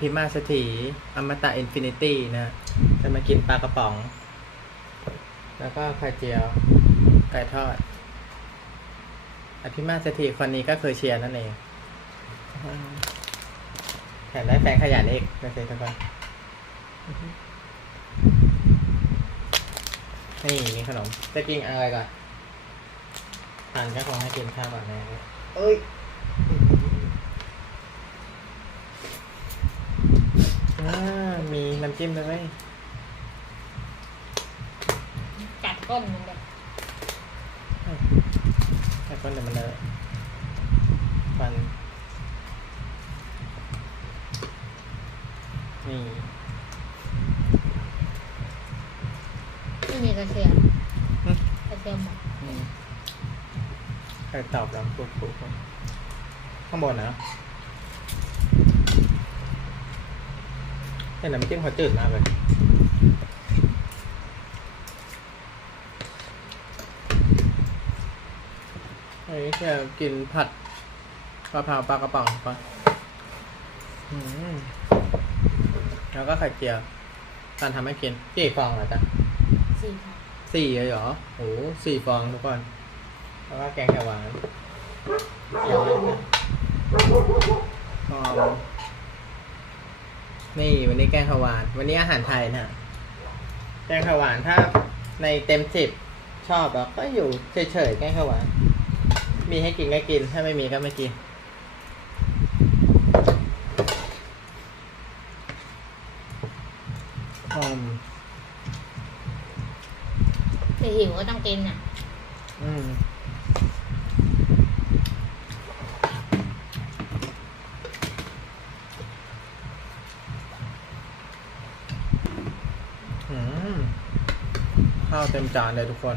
พิมาสถีอมตะอินฟินิตี้นะจะมากินปลากระป๋อง แล้วก็ไข่เจียว ไก่ทอด อภิมาสถีคนนี้ก็เคยเชียร์นั่นเองแถมได้แฟนขยันอีกนะเซ็ทุกคนนี่มีขนม จะกินอะไรก่อนทานก็คงให้กินข้าวก่อนน่เลยเอ้ย อ่ามีน้ำจิ้มด้วยกัดก้นมันแบบแต่ก็เดี๋ยวมันเลอะฟัน นี่ไม่มีกระเทียมหึกระเทียมหมดอืมใครตอบแล้วปุ๊บปุ๊บปุ๊บข้างบนนะ แต่น้ำจิ้มเขาจืดมากเลยอันนี้จะกินผัดกะเพราปลากระป๋องก่อนอืมแล้วก็ไข่เจียวตานทำให้กินกี่ฟองเหรอจ๊ะสี่ค่ะสี่เลยเหรอโอ้สี่ฟองทุกคนแล้วก็แกงเขียวหวานเขียวหวานนะหอม นี่วันนี้แกงขวหวาน วันนี้อาหารไทยนะแกงขวหวานถ้าในเต็มสิบชอบแล้วก็อยู่เฉยๆแกงขวหวาน มีให้กินก็กิน ถ้าไม่มีก็ไม่กินหอมแต่หิวก็ต้องกินอะ เต็มจานเลยทุกคน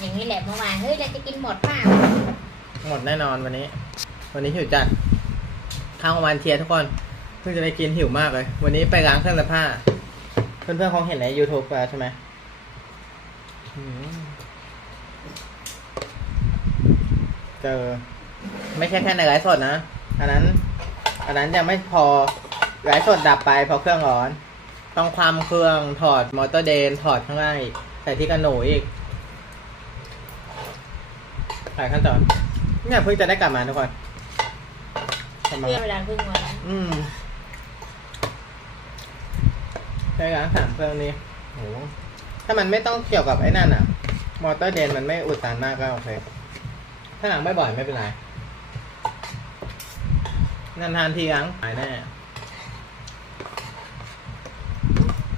อย่างนี้แหละเมื่อวานเฮ้ยเราจะกินหมดเปล่าหมดแน่นอนวันนี้ วันนี้หิวจัดข้าววันเชียร์ทุกคนเพิ่งจะได้กินหิวมากเลย วันนี้ไปล้างเครื่องซักผ้า เพื่อนๆคงเห็นใน YouTube แล้วใช่ไหมอืมเจอ ไม่ใช่แค่ในไลฟ์สดนะ อันนั้น อันนั้นยังไม่พอไลฟ์สดดับไปเพราะเครื่องร้อน ต้องความเครื่องถอดมอเตอร์เดนถอดข้างล่างอีกใส่ที่กันหนูอีกหลายขั้นตอนเนี่ยเพิ่งจะได้กลับมาทุกคนทำไมเพื่อเวลาพึ่งวันอืมใช้ล้างสามเครื่องนี้โหถ้ามันไม่ต้องเกี่ยวกับไอ้นั่นอะมอเตอร์เดนมันไม่อุดตันมากก็โอเคถ้าล้างบ่อยๆไม่เป็นไรนานๆทีล้างหายแน่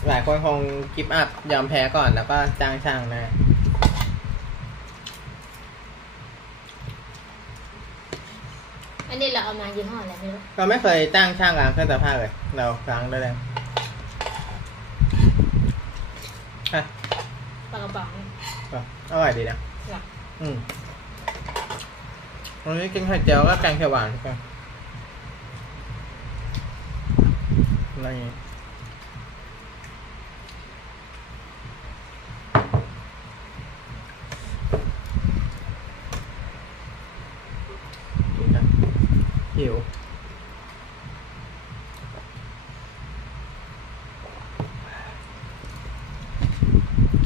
หลายคนคงกิฟต์อัพยอมแพ้ก่อนแล้วก็จ้างช่างแน่อันนี้เราเอามายี่ห้ออะไรไม่รู้เราไม่เคยจ้างช่างล้างเครื่องซักผ้าเลย เราล้างได้เลยฮะปลากระป๋องก็อร่อยดีนะ หลักอืมวันนี้กินไข่เจียวก็แกงเขียวหวานทุกคนอะไรอย่างงี้กินกัน หิว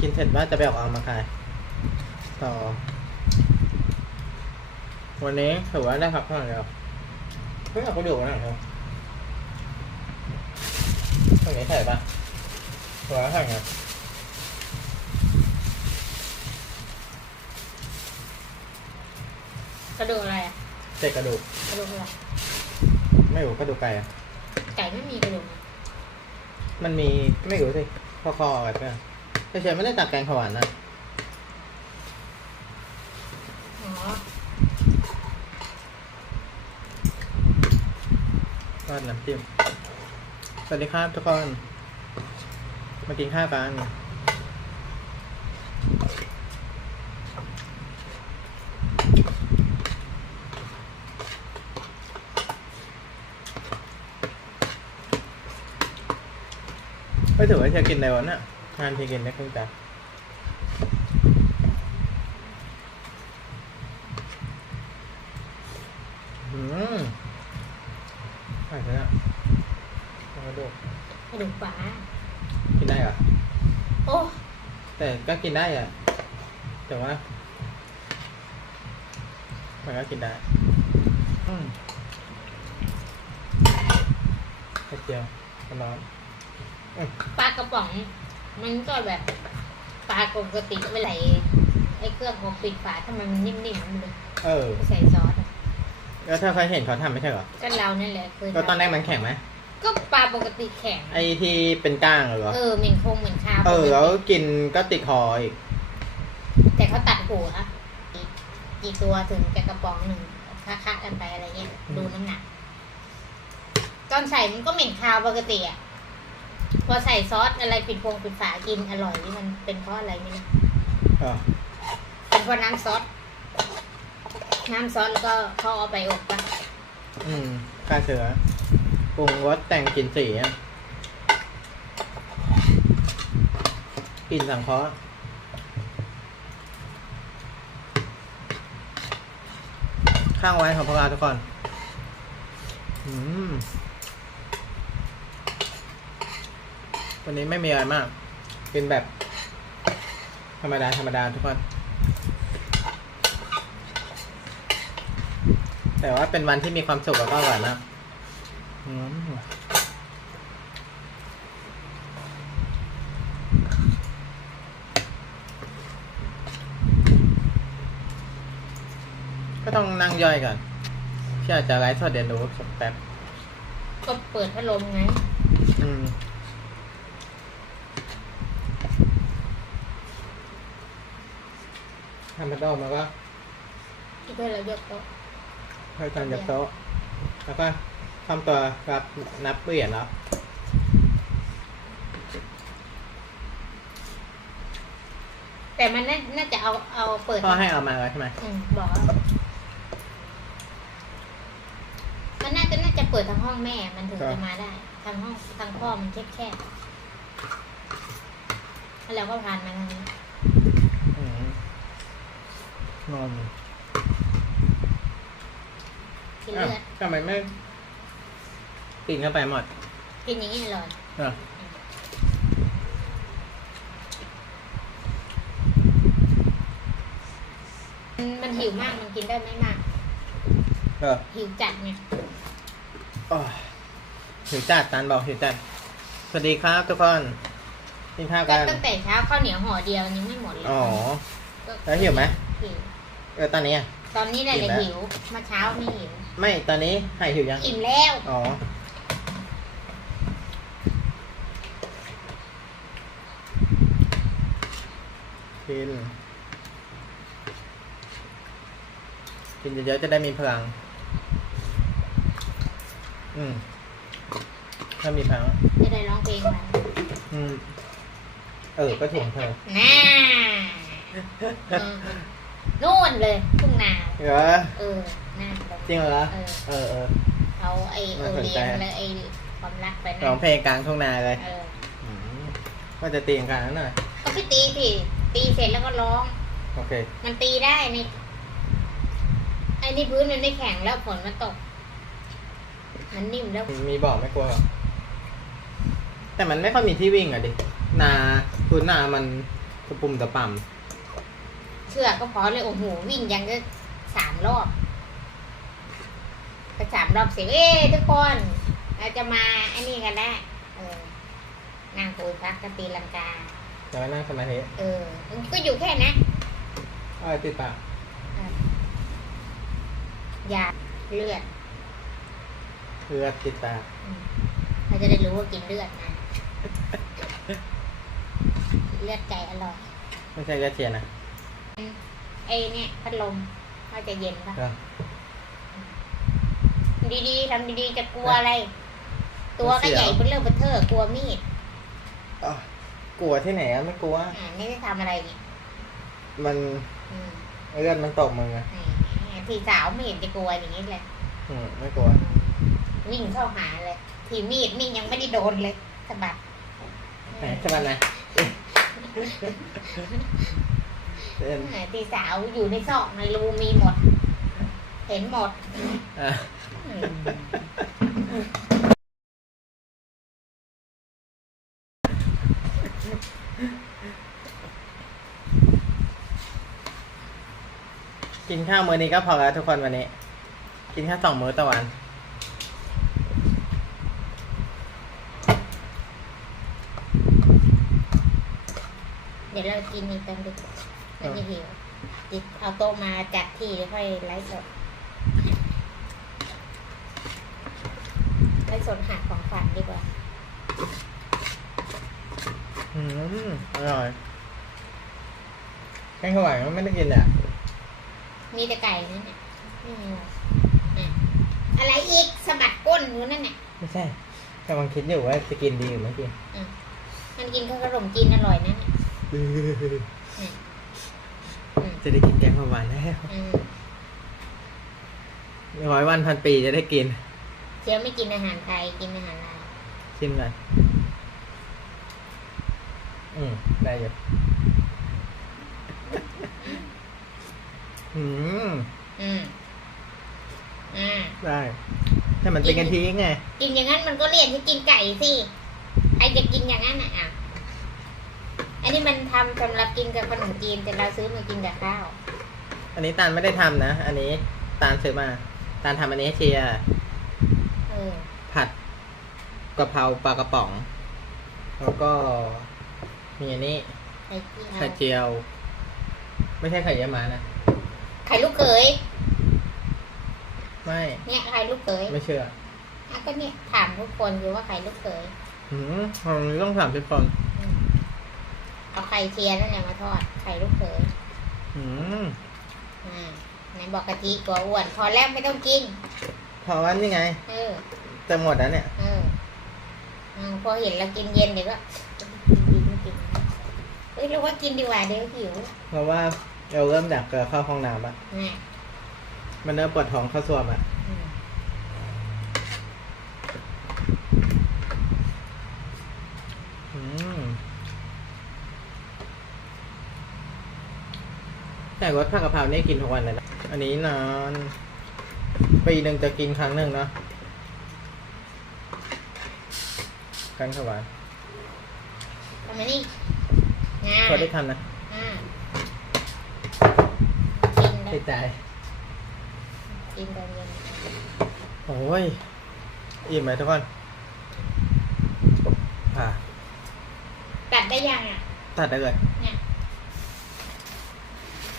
กินเสร็จว่าจะไปออกเอามาขายต่อ วันนี้ถือว่าได้พักผ่อนแล้วเพิ่งเอากระดูกมาหน่อยครับตรงนี้ใส่ปะหัวใส่ไงกระดูกอะไรอะ เจ็ดกระดูก กระดูกอะไรไม่รู้กระดูกไก่อะไก่ไม่มีกระดูกนะมันมีไม่รู้สิคอคอแบบนี้เฉยๆไม่ได้ตักแกงขาวหวานนะอ๋อก็น้ำจิ้มสวัสดีครับทุกคน มากินข้าวกัน ไม่ถือว่าเชียร์กินในวันน่ะงานเชียร์กินได้ครึ่งจานอืมอร่อยจังอะกระดูกกระดูกปลากินได้เหรอ โอ้แต่ก็กินได้อะแต่ว่า มันก็กินได้ อืมกระเจียวร้อน ปลากระป๋อง มันก็แบบปลาปกติเวลาไอ้เครื่องของปิดฝาทำไมมันนิ่มๆมันเลยเออ ใส่ซอสอะแล้วเธอเคยเห็นเขาทำไม่ใช่เหรอก็เรานั่นแหละเคยก็ตอนแรกทำมันแข็งไหมก็ปลาปกติแข็งไอ้ที่เป็นก้างเหรอ เออเหม็นคงเหม็นคาวเออปกติแล้วกินก็ติดคออีก แต่เขาตัดหัวกี่กี่ตัวถึงจะกระป๋องหนึ่งค่าๆกันไปอะไรเงี้ยอืมดูน้ำหนัก ตอนใส่มันก็เหม็นคาวปกติอะ พอใส่ซอสอะไรปิดพงปิดฝากินอร่อยนี่มันเป็นเพราะอะไรไม่รู้เออเป็นเพราะน้ำซอส น้ำซอสแล้วก็เขาเอาไปอบปะอืมฆ่าเชื้อปรุงรสแต่งกลิ่นสีอะกลิ่นสังเคราะห์ข้างไว้ของพวกเราทุกคน อืม วันนี้ไม่มีอะไรมากกินแบบ ธรรมดาธรรมดาทุกคน แต่ว่าเป็นวันที่มีความสุขแล้วก็อร่อยมากอืมก็ต้องนั่งย่อยก่อนที่อาจจะไลฟ์สดเดี๋ยวดูสักแป๊บก็เปิดพัดลมไง อืม ทำพัดลมแล้วก็ที่เพื่อนเรายกโต๊ะค่อยทำจากโต๊ะแล้วก็ทำตัวรับนับเปลี่ยนแล้วแต่มันน่าน่าจะเอาเอาเปิดพ่อให้เอามาแล้วใช่ไหมอืมบอกว่ามันน่าจะน่าจะเปิดทางห้องแม่ มันถึงครับจะมาได้ทางห้องทางพ่อมันแคบแคบๆแล้วเราก็ผ่านมาทางนี้ อืม นอนกินอ้าวเลือดทำไมไม่กินเข้าไปหมดกินอย่างนี้อร่อยเออมันมันหิวมากมันกินได้ไม่มากเออหิวจัดเนี่ยอ๋อหิวจัดตันบอกหิวจัดสวัสดีครับทุกคนกินข้าวก็กันตั้งแต่เช้าข้าวเหนียวห่อเดียวยังไม่หมดเลยอ๋อก็แล้วหิวไหมหิว เออตอนนี้อะ ตอนนี้แหละอิ่มจะแล้ว หิวเมื่อเช้าไม่หิวไม่ตอนนี้หายหิวยัง อิ่มแล้วอ๋อ กิน กินเยอะๆจะได้มีพลัง อืม ถ้ามีพลัง จะได้ร้องเพลงไปอืม เออ ก็ถึงเธอ น่าอืม นู่นเลยทุ่งนาเหรอเออน่าลงจริงเหรอเออเออเออเอาไอ้เอน่าอสนเลี้ใจยงเลยไอ้ความรักไปร้อนะงเพลงกลางทุ่งนาเลยเอออืมก็จะตีกันหน่อยก็ไปตีสิตีเสร็จแล้วก็ร้อง โอเค มันตีได้นี่ไอ้นี่พื้นมันไม่แข็งแล้วฝนมันตก มันนิ่มแล้ว มีบอกไม่กลัวหรอกแต่มันไม่ค่อยมีที่วิ่งอะดิ นาพื้นนามันตะปุ่มตะป่เชื่อก็พอเลยโอ้โหวิ่งยังก็สามรอบก็สามรอบเสร็จเอ้ยทุกคนเราจะมาไอ้นี่กันแล้วเออนั่งคุยพักกันตีลังกาำจะมานั่งสมาธิเออมันก็อยู่แค่นะเอ้ยติดปากยาเลือดเลือดติดปากอืมเราจะได้รู้ว่ากินเลือดนะเลือดไก่อร่อย ไม่ใช่เลือดเทียนนะ ไอ้เนี่ยพัดลมเขาจะเย็นปะเออดีๆทำดีๆจะกลัวอะไร ตัวก็ใหญ่เป็นเรื่องเบนเทอร์กลัวมีดอ้าวกลัวที่ไหนอะไม่กลัว อ่านี่จะทำอะไรเนี่ยมันอืมเลือดมันตกมืออะแหมพี่สาวไม่เห็นจะกลัวอย่างนี้เลย อืมไม่กลัว วิ่งเข้าหาเลย ทีมีดนี่ยังไม่ได้โดนเลยสะบัดไหนจะมาไหน ตีสาวอยู่ในซอกในรูมีหมด เห็นหมดกินข้าวมื้อนี้ก็พอแล้วทุกคนวันนี้ กินแค่สองมื้อต่อวันเดี๋ยวเรากินนี้กันดีกว่าาจะหิวติดเอาโต๊ะมาจัดที่แล้วค่อยไลฟ์สดไลฟ์สดหาของฝากดีกว่า อืมอร่อยแกงขวายมันไม่ได้กินเละมีแต่ไก่นั่นน่ะไม่มีหรอกอะอะไรอีกสะบัดก้นอยู่นั่นน่ะไม่ใช่กำลังคิดอยู่ว่าจะกินดีหรือไม่กินอะมันกินข้าวขนมจีนอร่อยนั่นน่ะ จะได้กินแกงขวานแล้วอืมร้อยวันพันปีจะได้กิน เชียวไม่กินอาหารไทยกินอาหารลาวชิมกันอืม ได้อยู่อืม อืมอ่า ได้ให้มันเป็นกันทีไง กินอย่างนั้นมันก็เรียกให้กินไก่สิ ใครจะกินอย่างนั้นน่ะอะ อันนี้มันทำสำหรับกินกับขนมจีนแต่เราซื้อมากินกับข้าว อันนี้ตาลไม่ได้ทำนะ อันนี้ตาลซื้อมา ตาลทำอันนี้ให้เชียร์เออ ผัดกะเพราปลากระป๋อง แล้วก็มีอันนี้ไข่เจียวไข่เจียว ไม่ใช่ไข่เยี่ยวม้านะ ไข่ลูกเขย ไม่ เนี่ยไข่ลูกเขยไม่เชื่ออะก็เนี่ยถามทุกคนอยู่ว่าไข่ลูกเขย หืมตรงนี้ต้องถามทุกคนอืม เอาไข่เทียนนั่นแหละมาทอด ไข่ลูกเขยหืมอ่าไหนบอกกะทิกลัวอ้วน พอแล้วไม่ต้องกินเพราะว่านี่ไง เออ จะหมดแล้วเนี่ย เอออ่าพอเห็นเรากินเย็นเดี๋ยวก็กินไม่กินเอ้ยเราว่ากินดีกว่าเดี๋ยวหิวเพราะว่าเราเริ่มอยากจะเข้าห้องน้ำอะนะมันเริ่มปวดท้องเข้าสวมอะ อืม อืม แต่ว่าผักกะเพราเนี่ยกินทุกวันเลยนะ อันนี้นานปีหนึ่งจะกินครั้งหนึ่งเนาะกันขวานทำไมนี่งาพอได้ทำนะอ่ากินได้ติดใจกินตอนเย็นโอ้ย อิ่มไหมทุกคนค่ะตัดได้ยังอะ ตัดได้เลย เนี่ย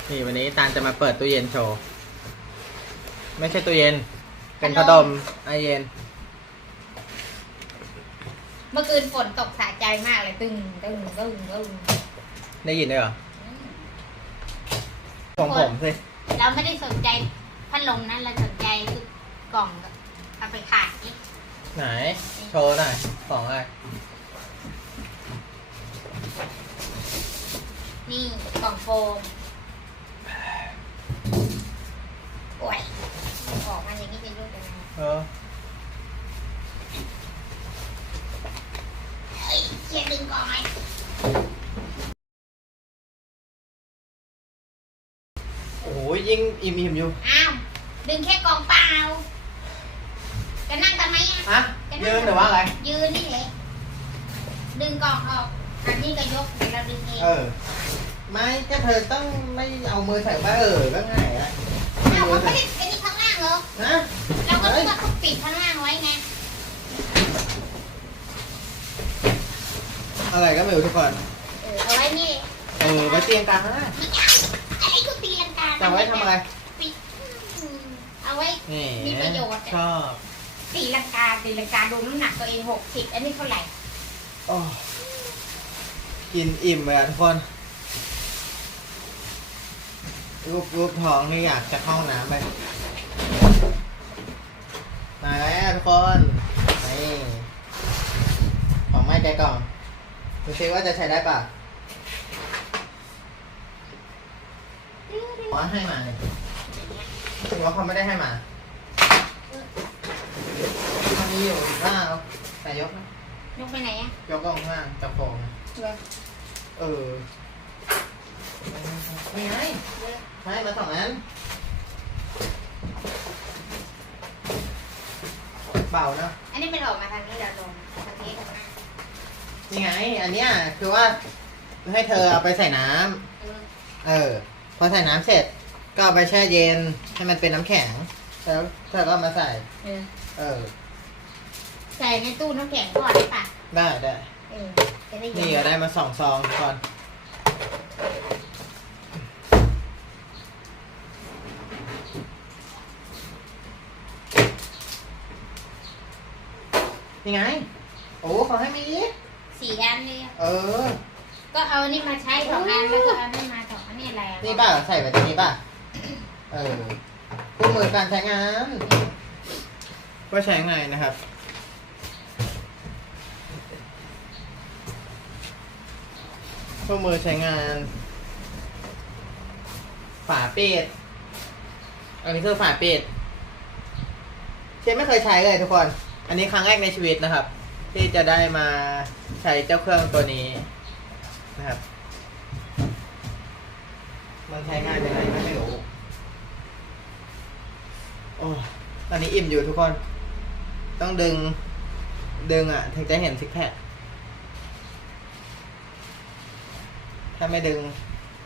นี่วันนี้ตาลจะมาเปิดตู้เย็นโชว์ ไม่ใช่ตู้เย็น เป็นพัดลมไอเย็น เมื่อคืนฝนตกสะใจมากเลยตึงตึงตึงตึงได้ยินด้วยเหรออืมของผมสิเราไม่ได้สนใจพัดลมนะเราสนใจคือกล่องเอาไปขายนี่ไหน โชว์หน่อยของอะไรนี่กล่องโฟมโอ้ยอ อกมาอย่างนี้เป็นรูปยังไงเออเฮ้ยเชียดึงกล่องไหมโอ้ยยิ่งอิ่มอิ่มอยู่อ้าวดึงแค่กล่อง เปล่าจะนั่งทำไมอะฮะยืนหรือว่าอะไรยืนนี่แหละดึงกล่องออกอันนี้ก็ยกเดี๋ยวเราดึงเองเออไม่ก็เธอต้องไม่เอามือใส่ว่าเออก็ง่ายอะอ้าวเขาไม่ได้ไอ้นี่ข้างล่างเหรอนะเราก็นึกว่าเขาปิดข้างล่างไว้ไง อะไรก็ไม่รู้ทุกคนเออเอาไว้นี่เออไว้เตียงกลางนะไม่ใช่ไอ้กูตีลังกาจะไว้ทำอะไรปิดอืมเอาไว้ นี่มีประโยชน์อะชอบตีลังกาตีลังกาดูน้ำหนักตัวเองหกสิบอันนี้เท่าไหร่โอ้กินอิ่มเลยอะทุกคนรูปรูปท้องนี่อยากจะเข้าห้องน้ำไป มาแล้วทุกคนนี่ของไม่ใจกล่องดูซิว่าจะใช้ได้ป่ะขอให้มาเนี่ยถึงว่าเขาไม่ได้ให้มามันมีอยู่ข้างล่างเอาแต่ยกนะยกไปไหนอะยกก็ข้างล่างจับโฟมเหรอเออไม่ไงใช่มาสองอัน เบาเนอะอันนี้เป็นออกมาทางนี้เราลงทางนี้ทางหน้านี่ไง อันเนี้ยคือว่าให้เธอเอาไปใส่น้ำเออเออ พอใส่น้ำเสร็จ ก็เอาไปแช่เย็นให้มันเป็นน้ำแข็ง แล้วเธอก็เอามาใส่ เออเออ ใส่ในตู้น้ำแข็งก่อนได้ปะได้ได้ เออจะได้เย็นี่ก็ได้มาสองซองก่อน นี่ไง โอ้ขอให้มีอีกสี่อันเลยเออ ก็เอานี่มาใช้สองอันแล้วก็เอานี่มาสองอันนี่อะไรอะนี่ป่ะใส่ไว้ตรงนี้ป่ะ เออคู่มือการใช้งานว่าใช้ไงนะครับ คู่มือใช้งาน ฝาปิดอันนี้คือฝาปิดเชฟไม่เคยใช้เลยทุกคน อันนี้ครั้งแรกในชีวิตนะครับ ที่จะได้มาใช้เจ้าเครื่องตัวนี้นะครับ มันใช้งานยังไงก็ไม่รู้โอ้ตอนนี้อิ่มอยู่ทุกคน ต้องดึง ดึงอะ ถึงจะเห็นซิกแพคถ้าไม่ดึง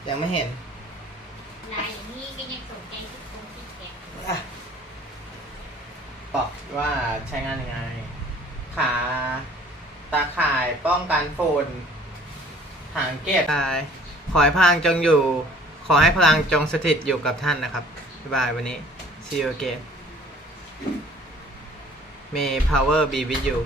ยังไม่เห็นลายอย่างนี้ก็ยังสนใจที่ตรงที่แกะอะ บอกว่าใช้งานยังไง ขาตาข่ายป้องกันฝุ่นหางเก็บขอให้พลังจงอยู่ ขอให้พลังจงสถิตอยู่กับท่านนะครับบ๊ายบายวันนี้ see you again may power be with you